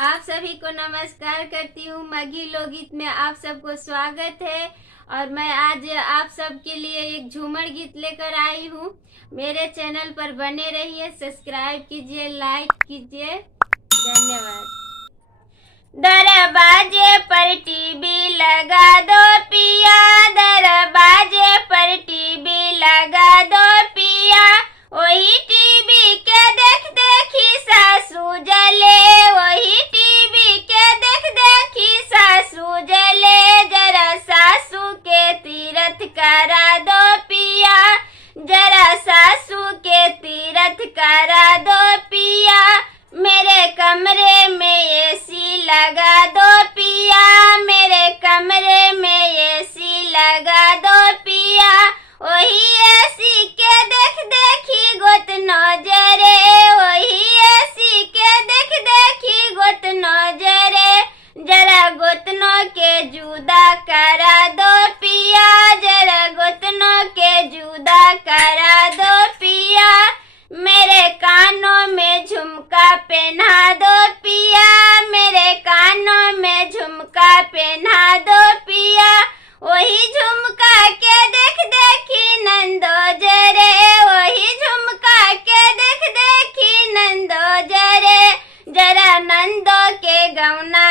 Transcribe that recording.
आप सभी को नमस्कार करती हूँ। मघी लोकगीत में आप सबको स्वागत है। और मैं आज आप सबके लिए एक झूमर गीत लेकर आई हूँ। मेरे चैनल पर बने रहिए, सब्सक्राइब कीजिए, लाइक कीजिए। धन्यवाद। दरवाजे पर टीवी लगा दो पिया, दरवाजे पर टीवी लगा दो पिया। वही टीवी के देख देखी सासू जले, वही टीवी के देख देखी सासू जले। जरा सासू के तीरथ करा दो पिया, जरा सासू के तीरथ करा दो पिया। मेरे कमरे में एसी लगा दो पिया, मेरे कमरे में एसी लगा दो पिया। वही एसी के देख देखी गोत नजरे, वही एसी के देख देखी गोत नजरे। जरा गोतनों के जुदा करा दो पिया, जरा गोतनों के जुदा करा दो पिया। मेरे कानों में झुमका पहना दो पिया, मेरे कानों में झुमका पहना दो पिया। वही झुमका के देख देखी नंदो जरे, वही झुमका के देख देखी नंदो जरे। जरा नंदो के गौना